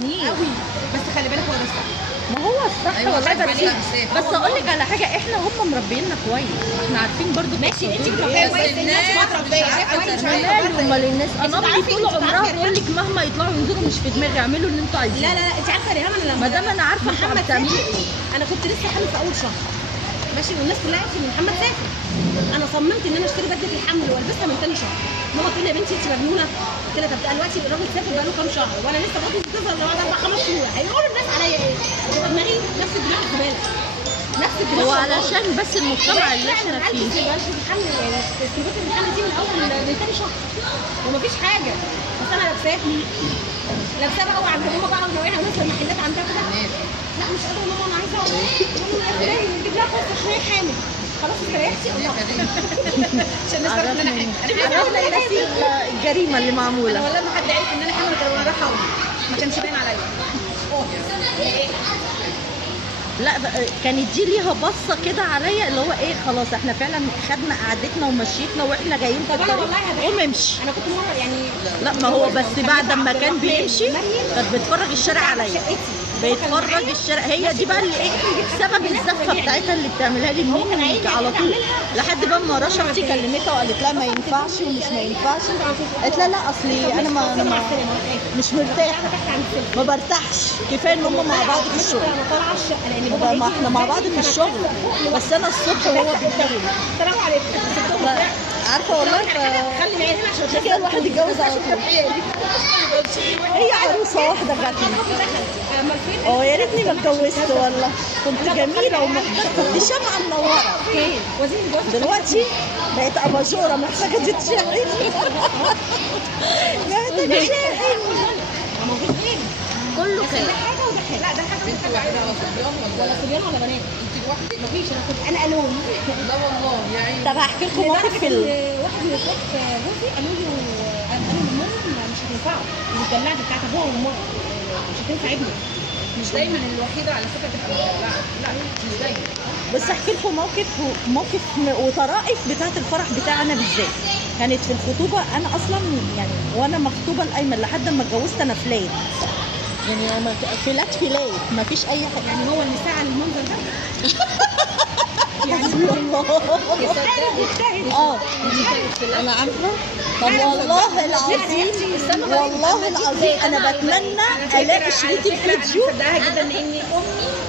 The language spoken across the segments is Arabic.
جميل قوي، بس خلي بالك هو ده الصح. ما هو الصح أيوة والله. صح. بس اقول لك على حاجه، احنا هم مربينا كويس، احنا عارفين برضو. ماشي انت الحدود بتربيها إيه. كويس، الناس ما تربيها كويس. ماله امال الناس انت انا عارفة طول انت عمرها عارفة تقول لك مهما يطلعوا ينزلوا مش في دماغي، اعملوا اللي انتوا عايزينه. لا لا لا، انت عارفه يا ريهام، انا ما دام انا عارفه محمد بتعملي سافر، ايه. انا كنت لسه حامل في اول شهر ماشي، والناس كلها عرفت ان محمد سافر. انا صممت ان انا اشتري بدله الحمل والبسها من تاني شهر. ماما تقول لي يا بنتي انت مجنونه؟ قلت لها طب دلوقتي الراجل سافر بقاله كام شهر وانا لسه بطني بتظهر بعد 4 5 شهور، هيقولوا الناس عليا ايه؟ يبقى دماغي نفس الدماغ الزباله، نفس الدماغ. هو علشان بس المجتمع اللي احنا فيه. بلبس الحمل يعني استلبت الحمل دي من اول من تاني شهر ومفيش حاجه، بس انا لابساه بقى وعند ماما بقى ونوعيها وناس المحلات عندها كده. لا مش قادره ماما، انا عايزه اقول ماما يا فلان نجيب لها فرصه شويه حامل. خلاص استريحتي الله. عشان الناس تعرف ان انا حامل. عرفنا الناس الجريمه اللي معموله. انا والله ما حد عرف ان انا حامل غير وانا رايحه ما كانش باين عليا. لا كانت دي ليها بصه كده عليا، اللي هو ايه، خلاص احنا فعلا خدنا قعدتنا ومشيتنا واحنا جايين في الطريق، قوم امشي. انا كنت مره يعني لا ما هو بس بعد ما كان بيمشي كانت بتفرج الشارع عليا، بيتفرج الشارع. هي دي بقى اللي ايه سبب الزفه بتاعتها اللي بتعملها لي منين على طول، لحد بقى ما رشا اختي كلمتها وقالت لها ما ينفعش ومش ما ينفعش. قالت لها لا اصلي انا ما مش مرتاحه، ما برتاحش، كفايه ان هم مع بعض في الشغل. ما احنا مع بعض في الشغل، بس انا الصبح وهو بالليل. السلام عليكم. عارفه والله خلي العيال هنا عشان كده الواحد يتجوز على طول. هي عروسه واحده جات لي. يا ريتني ما اتجوزت والله، كنت جميله كنت شمعه منوره. دلوقتي بقيت اباجوره محتاجه تتشحن. محتاجه شاحن. كله كده. لا ده حاجه ولا صبيان ولا بنات؟ انت لوحدك؟ مفيش، انا الون. لا والله يا عيني. طب هحكي لكم موقف في واحد من اخوات جوزي قالوا لماما مش هتنفعوا، المدلعه بتاعت ابوها وامها مش هتنفع ابنك. مش دايما الوحيده على فكره تبقى مدلعه، لا مش دايما. بس احكي لكم موقف وطرائف بتاعت الفرح بتاعنا بالذات. كانت في الخطوبه، انا اصلا يعني وانا مخطوبه لايمن لحد ما اتجوزت انا فلات، يعني فلات ما فيش اي حاجه. يعني هو اللي سعى للمنظر ده. يعني انا عارفه. طب والله العظيم والله العظيم انا بتمنى الاقي شريط الفيديو. صدقها جدا ان امي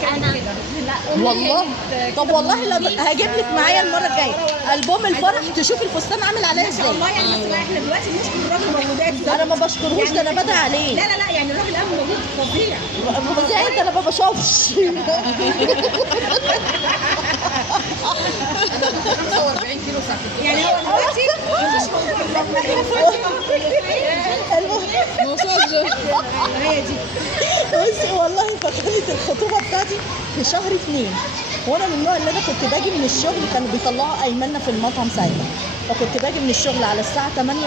كانت كده. والله طب والله هجيب لك معايا المره الجايه البوم الفرح تشوفي الفستان عامل عليا ازاي. والله يعني بس احنا دلوقتي بنشكر الراجل موجودات. انا ما بشكرهوش، ده انا بدعي عليه. لا لا لا، يعني الراجل قام موجود فظيع. فظيع انت، انا ما بشوفش. انا كنت 45 كيلو ساعتين. يعني هو دلوقتي مفيش هي دي. بصي والله فكانت الخطوبه بتاعتي في شهر 2، وانا من النوع اللي انا كنت باجي من الشغل، كانوا بيطلعوا ايمنا في المطعم ساعتها، فكنت باجي من الشغل على الساعه 8